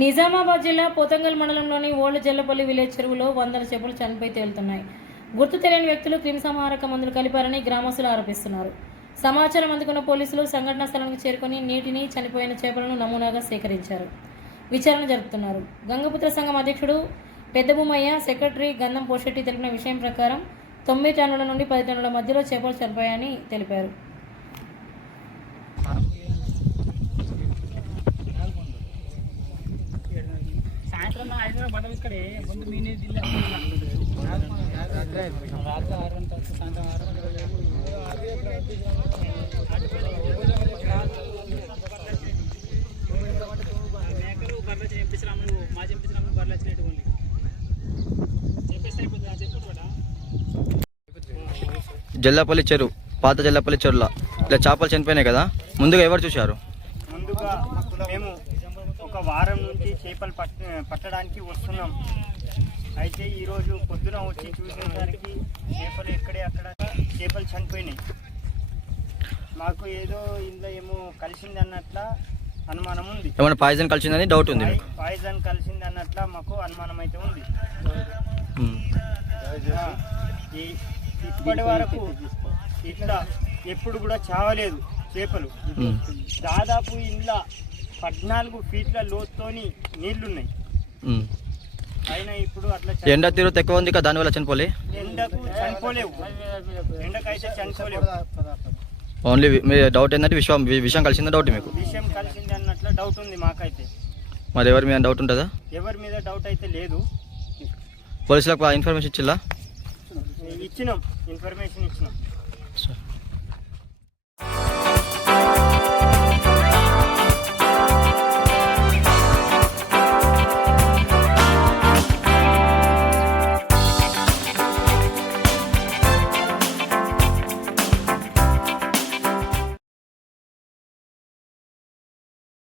నిజామాబాద్ జిల్లా పోతంగల్ మండలంలోని old Jallapalli village చెరువులో వందల చేపలు చనిపోయి తేలుతున్నాయి. గుర్తు తెలియని వ్యక్తులు క్రిమిసంహారక మందులు కలిపారని గ్రామస్తులు ఆరోపిస్తున్నారు. సమాచారం అందుకున్న పోలీసులు సంఘటనా స్థలానికి చేరుకుని నీటిని చనిపోయిన చేపలను నమూనాగా సేకరించారు. విచారణ జరుపుతున్నారు. గంగపుత్ర సంఘం అధ్యక్షుడు పెద్దబొమ్మయ్య, సెక్రటరీ గంధం పోషెట్టి తెలిపిన విషయం ప్రకారం 9 టన్నుల నుండి 10 టన్నుల మధ్యలో చేపలు చనిపోయాయని తెలిపారు. జల్లపల్లి చెరువు, పాత జల్లపల్లి చెరువులో ఇలా చేపలు చనిపోయినాయి కదా, ముందుగా ఎవరు చూశారు? ముందుగా మేము ఒక వారం నుంచి చేపలు పట్టడానికి వస్తున్నాం. అయితే ఈరోజు పొద్దున వచ్చి చూసేసరికి చేపలు ఎక్కడే అక్కడ చేపలు చనిపోయినాయి. మాకు ఏదో ఇందులో ఏమో కలిసింది అన్నట్ల అనుమానం ఉంది. ఏమైనా పాయిజన్ కలిసిందని డౌట్ ఉంది. పాయిజన్ కలిసింది అన్నట్ల మాకు అనుమానం అయితే ఉంది. ఇప్పటి వరకు ఇట్లా ఎప్పుడు కూడా చావలేదు చేపలు. దాదాపు ఇంట్లో 14 ఫీట్ల లోతుతోని నీళ్లున్నాయి. అయినా ఇప్పుడు అట్లా ఎండ తీవ్రత ఎక్కువ ఉంది కదా, దానివల్ల చనిపోలే. ఎండకు చనిపోలేవు, ఎండకైతే చనిపోలేవు. ఓన్లీ మీ డౌట్ ఏంటంటే విషయం కలిసిందా డౌట్? మీకు విషయం కలిసింది అన్నట్లు డౌట్ ఉంది మాకైతే. మరి ఎవరి మీద డౌట్ ఉంటుందా? ఎవరి మీద డౌట్ అయితే లేదు. పోలీసులకు ఇన్ఫర్మేషన్ ఇచ్చినా? ఇచ్చినాం, ఇన్ఫర్మేషన్ ఇచ్చినాం.